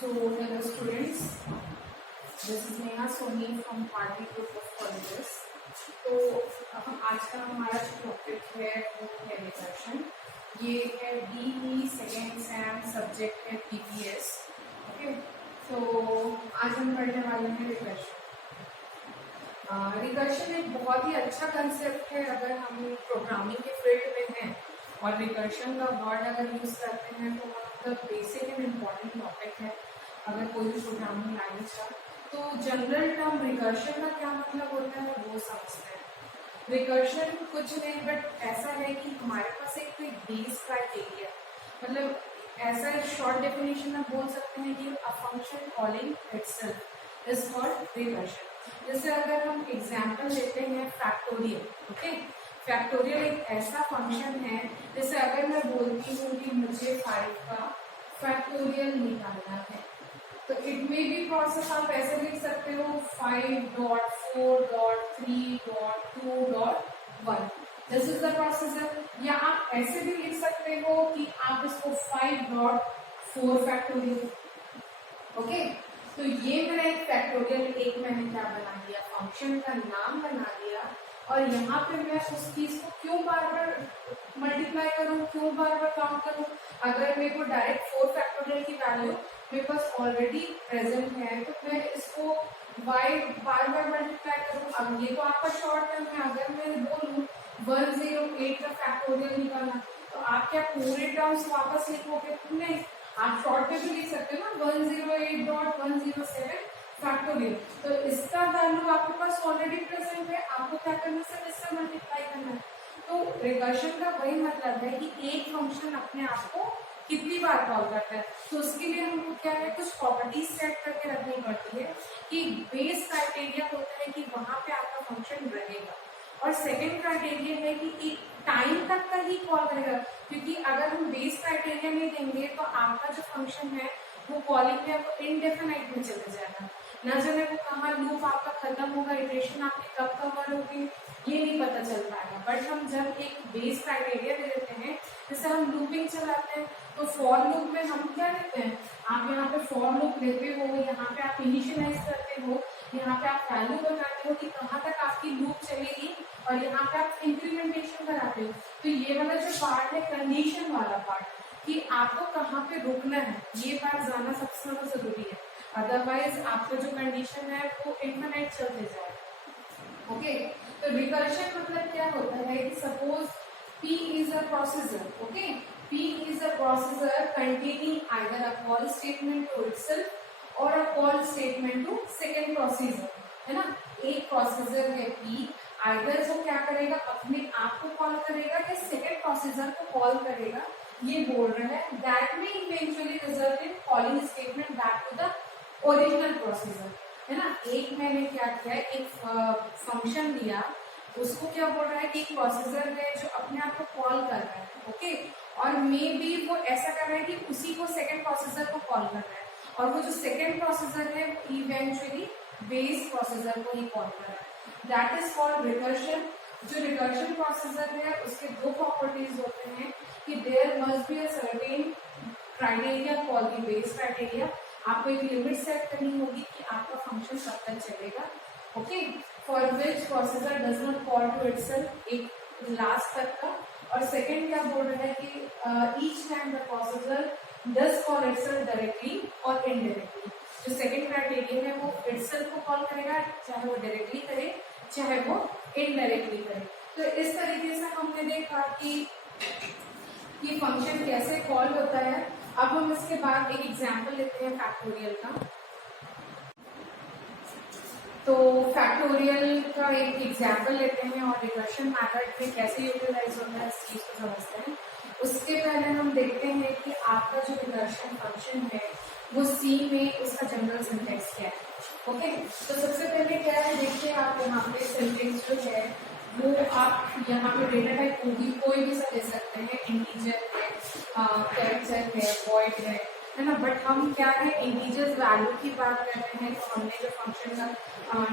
So, hello students, this is Neha Soni from Party Group of Colleges. तो हम आज का हमारा जो टॉपिक है वो है रिकर्शन। ये है BE सेकेंड सेम, सब्जेक्ट है PPS। ओके, तो आज हम पढ़ने वाले हैं रिकर्शन। रिकर्शन एक बहुत ही अच्छा कंसेप्ट है अगर हम प्रोग्रामिंग के फील्ड में हैं, और रिकर्शन का वर्ड अगर यूज करते हैं तो मतलब बेसिक एंड इम्पॉर्टेंट टॉपिक है अगर कोई भी प्रोग्रामिंग लैंग्वेज का। तो जनरल टर्म रिकर्शन का क्या मतलब होता है वो समझते हैं। रिकर्शन कुछ नहीं बट ऐसा है कि हमारे पास एक कोई बेस क्राइटेरिया, मतलब ऐसा शॉर्ट डेफिनेशन में बोल सकते हैं कि a function calling itself is called recursion. जैसे अगर हम एग्जांपल लेते हैं फैक्टोरियल। ओके, फैक्टोरियल एक ऐसा फंक्शन है, जैसे अगर मैं बोलती हूँ कि मुझे 5 का फैक्टोरियल निकालना है, तो इट मे बी प्रोसेस आप ऐसे लिख सकते हो 5.4.3.2.1, दिस इज द प्रोसेसर। या आप ऐसे भी लिख सकते हो कि आप इसको 5.4 फैक्टोरियल। ओके, तो ये मेरा एक फैक्टोरियल, एक मैंने क्या बना दिया, फंक्शन का नाम बना दिया। और यहाँ पे मैं उस चीज को क्यों बार बार मल्टीप्लाई करूँ, क्यों बार बार काउंट करूँ, अगर मेरे को डायरेक्ट 4 फैक्टोरियल की वैल्यू मेरे पास ऑलरेडी प्रेजेंट है तो मैं इसको बार बार मल्टीप्लाई करूँ। अब ये तो आपका शॉर्ट टर्म है, अगर मैं बोलूँ 108 का फैक्टोरियल निकालना, तो आप क्या पूरे टर्म्स वापस लिखोगे? नहीं, आप शॉर्ट में भी लिख सकते हो ना 108.107 फैक्टोरियल। तो इसका वैल्यू आपके पास ऑलरेडी प्रेजेंट है, आपको क्या करना है, इससे मल्टीप्लाई करना है। तो रिकर्शन का वही मतलब है कि एक फंक्शन अपने आप को कितनी बार कॉल करता है। तो उसके लिए हमको क्या है, कुछ प्रॉपर्टीज सेट करके रखनी पड़ती है कि बेस क्राइटेरिया होता है कि वहां पे आपका फंक्शन रहेगा, और सेकेंड क्राइटेरिया है कि एक टाइम तक का ही कॉल करेगा। क्योंकि अगर हम बेस क्राइटेरिया नहीं देंगे तो आपका जो फंक्शन है वो कॉलिंग है वो इनडेफिनाइट में चले जाएगा, न जाने वो कहाँ लूप आपका खत्म होगा, इटरेशन आपकी कब कवर होगी ये नहीं पता चल पाएगा। बट हम जब एक बेस क्राइटेरिया दे देते हैं, जैसे हम लूपिंग चलाते हैं तो फॉर लूप में हम क्या लेते हैं, आप यहाँ पे फॉर लूप लेते हो, यहाँ पे आप इनिशियलाइज करते हो, यहाँ पे आप वैल्यू बताते हो कि कहाँ तक आपकी लूप चलेगी, और यहाँ पे आप इंक्रीमेंटेशन कराते हो। तो ये वाला जो पार्ट है कंडीशन वाला पार्ट, कि आपको कहाँ पे रुकना है, ये बात जानना सबसे ज्यादा जरूरी है। अदरवाइज आपका जो कंडीशन है वो इन्फिनाइट चलते जाएगा। ओके, तो रिकर्शन मतलब क्या होता है कि suppose P is a processor. Okay, P is a processor containing either a call statement to itself or a call statement to second processor, है ना। एक प्रोसेसर है P, आइदर वो क्या करेगा, अपने आप को कॉल करेगा या सेकेंड प्रोसेसर को कॉल करेगा, ये बोल रहा है। दैट में eventually result in calling statement back to the original processor, है ना। एक मैंने क्या किया, एक फंक्शन दिया, उसको क्या बोल रहा है कि एक प्रोसेसर है जो अपने आप को कॉल कर रहा है। ओके, और मे बी वो ऐसा कर रहा है कि उसी को सेकेंड प्रोसेसर को कॉल कर रहा है, और वो जो सेकेंड प्रोसेसर है वो इवेंचुअली बेस प्रोसेसर को ही कॉल कर रहा है। That is called recursion. जो रिकर्शन प्रोसेसर है उसके दो प्रॉपर्टीज होते हैं कि there must be a certain criteria called the base criteria. आपको एक लिमिट सेट करनी होगी कि आपका फंक्शन कब तक चलेगा। Okay, for which processor does not call to itself, एक लास्ट तक का। और सेकेंड क्या बोल रहा है कि each time the processor does call itself directly और इनडायरेक्टली। जो सेकेंड क्राइटेरिया है वो इटसेल्फ को कॉल करेगा, चाहे वो डायरेक्टली करे चाहे वो इनडायरेक्टली करे। तो इस तरीके से हमने देखा कि ये फंक्शन कैसे कॉल होता है। अब हम इसके बाद एक एग्जाम्पल लेते हैं फैक्टोरियल का। तो फैक्टोरियल का एक एग्जाम्पल लेते हैं और रिकर्शन मेथड में कैसे यूटिलाइज होता है इस चीज को समझते हैं। उसके पहले हम देखते हैं कि आपका जो रिकर्शन फंक्शन है वो सी में उसका जनरल सिंटेक्स क्या है। ओके, तो सबसे पहले क्या है, देखिए आप यहाँ पे सिंटेक्स जो है वो आप यहाँ पे डेटा टाइप होगी कोई भी सब ले सकते हैं, इंटीजर है, कैरेक्टर है, वॉइड है ना। बट हम क्या है, इंटीजर्स वैल्यू की बात कर रहे हैं, तो हमने जो फंक्शन का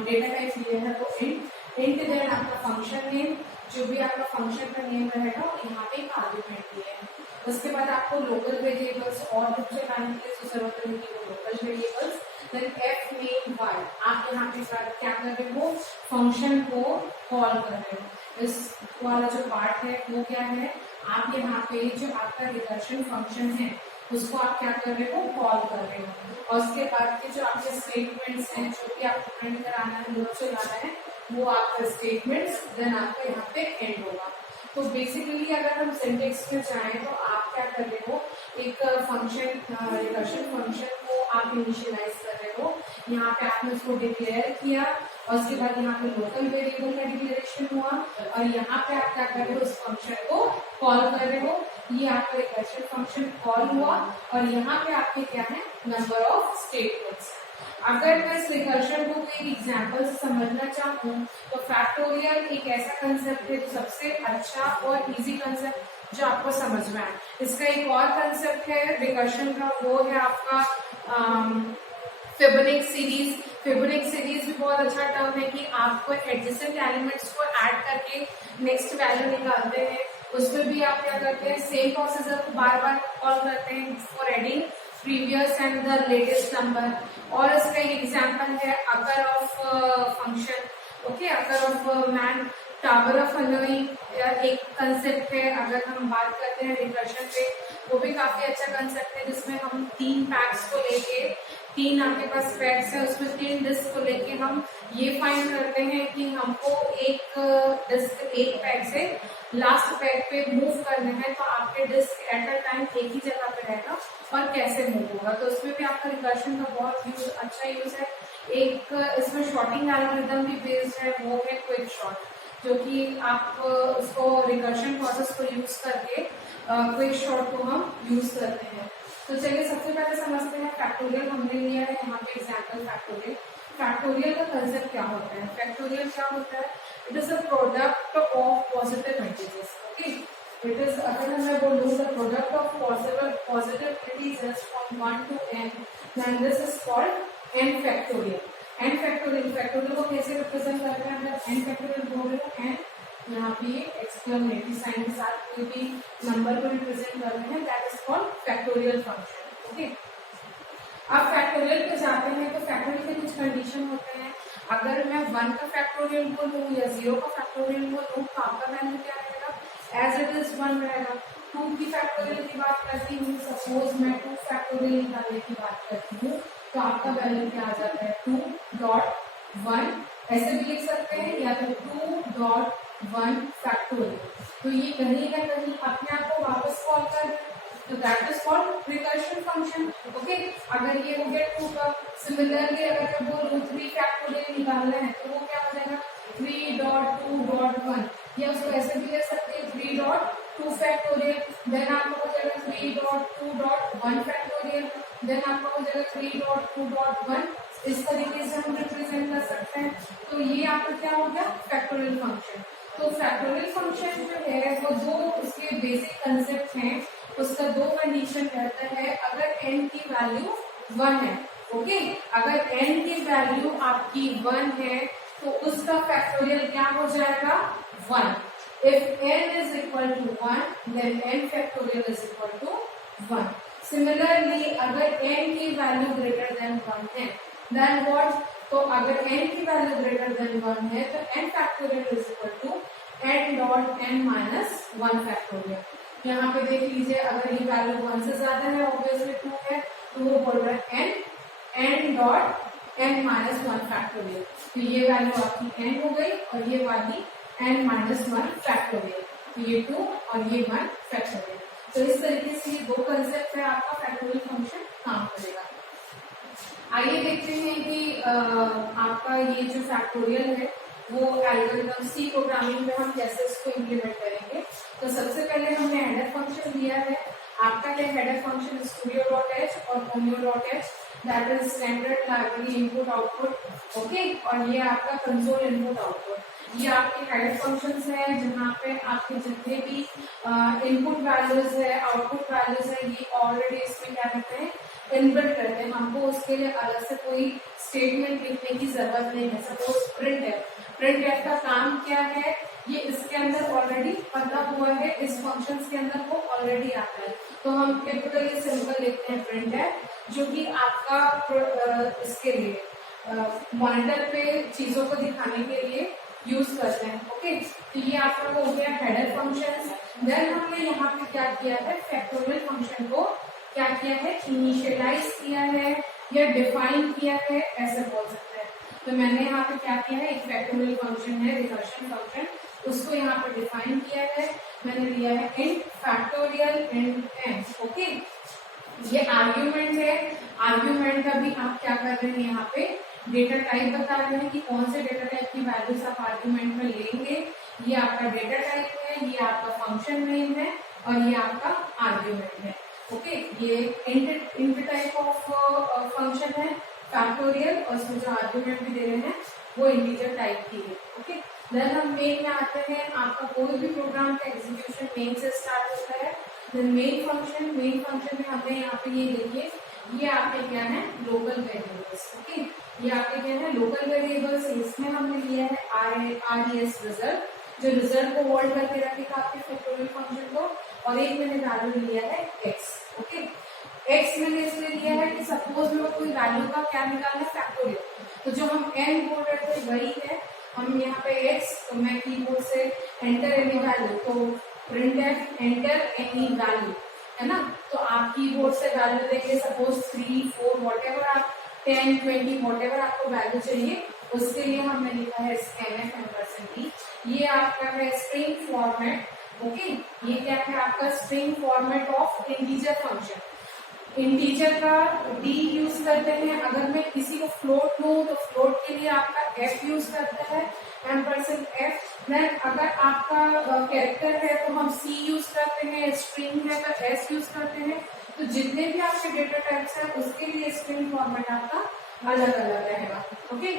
डेटा टाइप लिया है वो इंट देन आपका फंक्शन नेम, जो भी आपका फंक्शन का नेम रहेगा और यहाँ पे एक आर्गुमेंट दिया है। उसके बाद आपको लोकल वेरिएबल्स और कुछ लाने के लिए जरूरत रहेगी वो local variables. Then F main Y, आप यहाँ पे क्या कर रहे हो, फंक्शन को कॉल कर रहे हो। इस वाला जो पार्ट है वो क्या है, आप यहाँ पे जो आपका रिकर्शन फंक्शन है उसको आप क्या कर रहे हो, कॉल कर रहे हो। और उसके बाद के जो आपके स्टेटमेंट्स हैं, जो भी आपको प्रिंट कराना है, लोड चलाना है, वो आपका स्टेटमेंट्स देन आपका यहाँ पे एंड होगा। तो बेसिकली अगर हम सिंटेक्स में जाएं तो आप क्या कर रहे हो, एक फंक्शन रिकर्शन फंक्शन को आप इनिशियलाइज कर रहे हो। यहाँ पे आपने उसको डिक्लेयर किया और उसके बाद यहाँ पे लोकल वेरिएबल का डिक्लेरेशन हुआ और यहाँ पे आप क्या कर रहे हो, उस फंक्शन को कॉल कर रहे हो। ये आपका रिकर्शन फंक्शन कॉल हुआ और यहाँ पे आपके क्या है, नंबर ऑफ स्टेटमेंट्स। अगर मैं इस रिकर्शन को कोई एग्जाम्पल से समझना चाहूँ तो फैक्टोरियल एक ऐसा कंसेप्ट है जो सबसे अच्छा और इजी कंसेप्ट जो आपको समझ में आए। इसका एक और कंसेप्ट है रिकर्शन का, वो है आपका फिबोनाची सीरीज। फिबोनाची सीरीज भी बहुत अच्छा टर्म है कि आपको एडजेसेंट एलिमेंट्स को ऐड करके नेक्स्ट वैल्यू निकालते हैं। उसमें भी आप क्या करते हैं, सेम प्रोसीजर को बार बार कॉल करते हैं for adding previous and the latest number. और इसका एक एग्जांपल है Ackermann function. Okay, Ackermann, tower of Hanoi एक कंसेप्ट है। अगर हम बात करते हैं रिकर्शन पे, वो भी काफी अच्छा कंसेप्ट है जिसमें हम 3 पैक्स को लेके, 3 आपके पास पैक्स है, उसमें 3 डिस्क को लेके हम ये फाइंड करते हैं कि हमको एक डिस्क एक पैक से लास्ट पैक पे मूव करना है, तो आपके डिस्क एट अ टाइम एक ही जगह पे रहेगा और कैसे मूव होगा। तो उसमें भी आपका रिकर्शन का बहुत अच्छा यूज है। एक इसमें शॉर्टिंग एल्गोरिथम भी बेस्ड है, वो है क्विक शॉर्ट, जो कि आप उसको रिकर्शन प्रोसेस को यूज करके क्विक शॉर्ट को हम यूज करते हैं। तो चलिए सबसे पहले समझते हैं फैक्टोरियल हमने लिया है यहाँ पे एग्जाम्पल फैक्टोरियल। फैक्टोरियल का कंसेप्ट क्या होता है, फैक्टोरियल क्या होता है, it is a product of positive integers. Okay, it is, अगर मैं बोलूँ the product of positive integers from 1 to n, then this is called n factorial. n factorial, factorial को कैसे रिप्रेजेंट करते हैं, अगर n फैक्टोरियल बोल रहे हो, n यहाँ पे एक्सक्लेमेटरी साइन के साथ कोई भी नंबर को रिप्रेजेंट कर रहे हैं, that is called factorial function. Okay, अब फैक्टोरियल पे जाते हैं तो फैक्टोरियल के कुछ कंडीशन होते हैं। अगर मैं 1 का फैक्टोरियल बोलूँ या 0 का फैक्टोरियल बोलूँ तो आपका वैल्यू क्या रहेगा, एज इट इज 1 रहेगा। 2 की फैक्टोरियल की बात करती हूँ, सपोज मैं 2 फैक्टोरियल निकालने की बात करती हूँ, तो आपका वैल्यू क्या आ जाता है, 2.1। ऐसे भी लिख सकते हैं या फिर 2.1 फैक्टोरियल। तो ये कहीं ना कहीं अपने आप को वापस कॉल कर, तो that is called recursion function. Okay, अगर ये हो गया 2 का, सिमिलरली अगर मैं बोलूँ 3 फैक्टोरियल निकालना है तो वो क्या हो जाएगा, 3.2.1, या उसको ऐसे भी ले सकते हैं 3.2 फैक्टोरियल, देन आपका हो जाएगा 3.2.1 फैक्टोरियल, देन आपका हो जाएगा 3.2.1। इस तरीके से हम रिप्रेजेंट कर सकते हैं। तो ये आपका क्या हो गया, फैक्टोरियल फंक्शन। तो फैक्टोरियल फंक्शन जो है वो दो उसके बेसिक कंसेप्ट हैं, उसका 2 कंडीशन रहता है। अगर n की वैल्यू 1 है, ओके, अगर n की वैल्यू आपकी 1 है तो उसका फैक्टोरियल क्या हो जाएगा, 1। If n is equal to 1 then n factorial is equal to 1। Similarly अगर n की वैल्यू ग्रेटर देन 1 है, देन व्हाट, तो अगर n की वैल्यू ग्रेटर देन 1 है तो n factorial is equal to n dot n minus 1 factorial. यहाँ पे देख लीजिए, अगर ये वैल्यू 1 से ज्यादा है, ऑब्वियसली 2 है, तो वो बोल रहा है n dot n minus 1 factorial. तो ये वैल्यू आपकी n हो गई और ये वाली n माइनस 1 फैक्टोरियल, तो ये 2 और ये 1 फैक्टोरियल। तो इस तरीके से ये 2 कंसेप्ट है, आपका फैक्टोरियल फंक्शन काम करेगा। आइए देखते हैं कि आपका ये जो फैक्टोरियल है वो एल्गोरिथम सी प्रोग्रामिंग में हम कैसे इसको इम्प्लीमेंट करेंगे। तो सबसे पहले हमने हेडर फंक्शन दिया है, आपका है हेडर फंक्शन studio.h और homeo.h, that is standard library input output. Okay, और ये आपका कंसोल इनपुट आउटपुट। ये आपके हेडर फंक्शंस है जहाँ पे आपके जितने भी इनपुट वैल्यूज है, आउटपुट वैल्यूज है, ये ऑलरेडी इसमें क्या कहते हैं, इनबिल्ट रहते हैं। हमको उसके लिए अलग से कोई स्टेटमेंट लिखने की जरूरत नहीं है। सपोज प्रिंट है, प्रिंट एफ का काम क्या है ये इसके अंदर ऑलरेडी पता हुआ है, इस फंक्शन के अंदर वो ऑलरेडी आता है। तो हम टिपिकली सिंपल लिखते हैं प्रिंट एफ, जो कि आपका इसके लिए मॉनिटर पे चीजों को दिखाने के लिए यूज करते हैं। ओके, तो ये आपका हो गया हेडर फंक्शन। देन हमने यहाँ पे क्या किया है, फैक्टोरियल फंक्शन को क्या किया है, इनिशियलाइज किया है या डिफाइन किया है, ऐसे बोल सकते हैं। तो मैंने यहाँ पे क्या किया है, एक फैक्टोरियल फंक्शन है रिकर्शन फंक्शन, उसको यहाँ पे डिफाइन किया है, मैंने लिया है int factorial int N. Okay, ये आर्ग्यूमेंट है, आर्ग्यूमेंट का भी आप क्या कर रहे हैं, यहाँ पे डेटा टाइप बता रहे हैं कि कौन से डेटा टाइप की वैल्यूज आप आर्ग्यूमेंट में लेंगे। ये आपका डेटा टाइप है, ये आपका फंक्शन नेम है और ये आपका आर्ग्यूमेंट है। ओके, ये इंट टाइप ऑफ फंक्शन है फैक्टोरियल, और इसमें जो आर्ग्यूमेंट भी दे रहे हैं वो इंटीजर टाइप की है। ओके, देन हम मेन में आते हैं। आपका कोई भी प्रोग्राम का एग्जीक्यूशन मेन से स्टार्ट होता है। देन मेन फंक्शन में हमने यहाँ पे ये देखिए, ये आपके क्या है, लोकल वेरिएबल्स। ओके, ये आपके क्या है, लोकल वेरिएबल्स। इसमें हमने लिया है RES रिजल्ट, जो रिजल्ट को होल्ड करके रखेगा आपके फैक्टोरियल फंक्शन को, और एक मैंने वैल्यू लिया है x। ओके, x मैंने इसलिए लिया है कि सपोज में कोई वैल्यू का क्या निकालना है, फैक्टोरियल, तो जो हम n बोल रहे थे वही है। हम यहाँ पे x, तो मैं कीबोर्ड से एंटर एनी वैल्यू, तो print F enter any value, है ना। तो आप कीबोर्ड से वैल्यू देंगे, सपोज 3, 4 वॉटेवर, आप 10, 20 वॉटेवर आपको वैल्यू चाहिए, उसके लिए हमने लिखा है scanf %d। ये आपका है स्ट्रिंग फॉर्मेट। ओके, ये क्या है आपका string format of integer function. Integer का d यूज करते हैं, अगर मैं किसी को फ्लोट लूं तो फ्लोट के लिए आपका f यूज करता है, $f। देन अगर आपका कैरेक्टर है तो हम c यूज करते हैं, स्ट्रिंग है तो s यूज करते हैं। तो जितने भी आपके डेटा टाइप्स हैं उसके लिए स्ट्रिंग फॉर्मेट आपका अलग अलग रहेगा। ओके,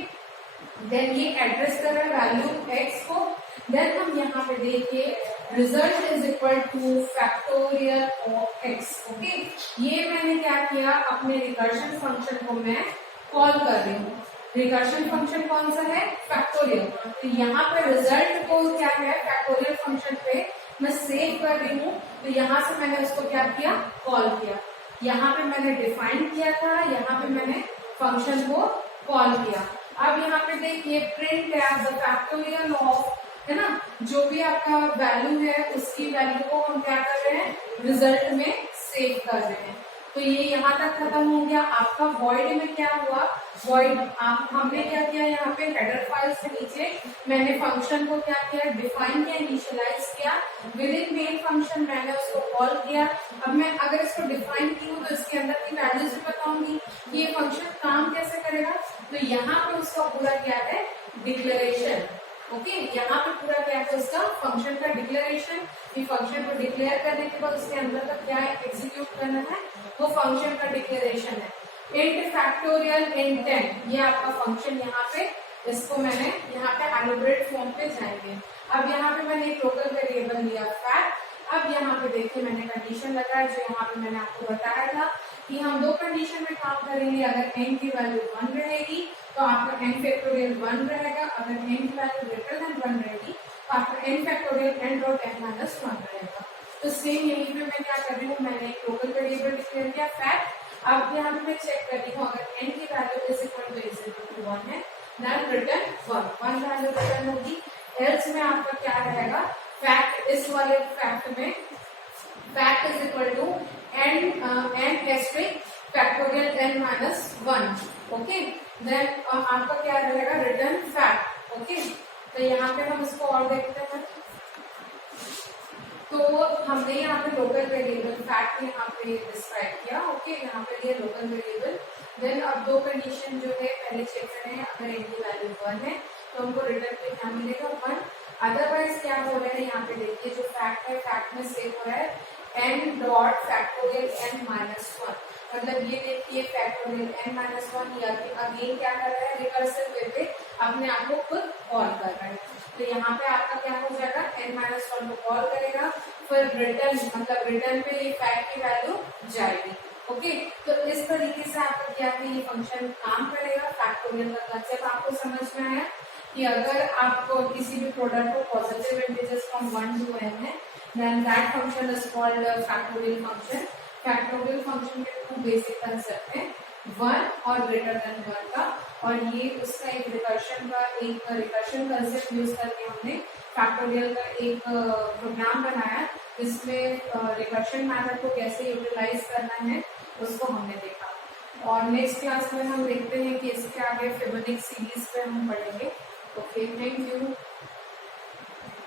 देन ये एड्रेस कर रहा है वैल्यू x को। देन हम यहाँ पे देखिए result is equal two factorial of x। Okay, ये मैंने क्या किया, अपने रिकर्शन फंक्शन को मैं कॉल कर रही हूँ। रिकर्शन फंक्शन कौन सा है, फैक्टोरियल। तो यहाँ पे रिजल्ट को क्या है, फैक्टोरियल फंक्शन पे मैं सेव कर रही हूँ, तो यहाँ से मैंने उसको क्या किया, कॉल किया। यहाँ पे मैंने डिफाइन किया था, यहाँ पे मैंने फंक्शन को कॉल किया। अब यहाँ पे देखिए print as the factorial of, है ना, जो भी आपका वैल्यू है उसकी वैल्यू को हम क्या कर रहे हैं, रिजल्ट में सेव कर रहे हैं। तो ये यहाँ तक खत्म हो गया। आपका वॉइड में क्या हुआ, वॉइड हमने क्या किया, यहाँ पे हेडर फाइल से नीचे मैंने फंक्शन को क्या किया, डिफाइन किया, इनिशियलाइज किया। विद इन मेन फंक्शन मैंने उसको कॉल किया। अब मैं अगर इसको डिफाइन की हूँ तो इसके अंदर की वैल्यूज भी बताऊंगी कि ये फंक्शन काम कैसे करेगा। तो यहाँ पे उसका पूरा क्या है, डिक्लेरेशन। ओके, यहाँ पे पूरा क्या है उसका फंक्शन का डिक्लेरेशन। ये फंक्शन को डिक्लेयर करने के बाद उसके अंदर का क्या है, एग्जीक्यूट करना है, वो फंक्शन का डिक्लेरेशन है। इंट फैक्टोरियल इंट 10, ये आपका फंक्शन यहाँ पे, इसको मैंने यहाँ पे एलोबरेट फॉर्म पे जाएंगे। अब यहाँ पे मैंने एक लोकल वेरिएबल लिया फैक्ट। अब यहाँ पे देखिए मैंने कंडीशन लगाया, जो यहाँ पे मैंने आपको बताया था कि हम दो कंडीशन में काम करेंगे। अगर n की वैल्यू 1 रहेगी तो आपका n फैक्टोरियल 1 रहेगा, अगर n की वैल्यू ग्रेटर देन 1 रहेगी तो आपका n factorial n dot n minus 1 रहेगा। तो सेम यहीं पे मैं क्या कर रही हूँ, मैंने एक लोकल वेरिएबल डिक्लेयर किया फैक्ट। अब यहाँ पे मैं चेक कर रही हूँ, अगर n की वैल्यू इज इक्वल टू 1 है, देन रिटर्न 1 वैल्यू रिटर्न होगी। एल्स में आपका क्या रहेगा, फैक्ट, इस वाले फैक्ट में fact is equal to n asterisk factorial n minus 1। Okay, then आपका क्या रहेगा, रिटर्न फैक्ट। ओके, तो यहाँ पे हम इसको और देखते हैं। तो हमने यहाँ पे लोकल वेरिएबल फैक्ट यहाँ पे डिस्क्राइब किया। ओके, यहाँ पे ये लोकल वेरिएबल। देन अब दो कंडीशन जो है पहले चेक करें, अगर n की वैल्यू 1 है तो हमको रिटर्न पे क्या मिलेगा, 1। अदरवाइज क्या हो रहा है, यहाँ पे देखिए जो फैक्ट है, फैक्ट में सेव हो रहा है n dot factorial n minus 1। मतलब ये देखिए फैक्टोरियल n माइनस 1 या अगेन क्या कर रहा है, रिकर्सिव वे पे अपने आप को खुद कॉल कर रहा है। तो यहाँ पे आपका क्या हो जाएगा, n माइनस 1 को कॉल करेगा, फिर रिटर्न, मतलब रिटर्न पे ये फैक्ट की वैल्यू जाएगी। ओके, तो इस तरीके से आपका क्या है, ये फंक्शन काम करेगा। फैक्टोरियल का कंसेप्ट आपको समझ में आया। कि अगर आप किसी भी प्रोडक्ट को positive integers from 1 to n है, then that function is called factorial function. Factorial function के टू बेसिक कंसेप्ट हैं, 1 और ग्रेटर देन 1 का, और ये उसका एक रिकर्शन कंसेप्ट यूज करके हमने फैक्टोरियल का एक प्रोग्राम बनाया, जिसमें रिकर्शन मेथड को कैसे यूटिलाइज करना है उसको हमने देखा। और नेक्स्ट क्लास में हम देखते हैं कि इसके आगे फिबोनाची सीरीज पे हम पढ़ेंगे। Okay, thank you.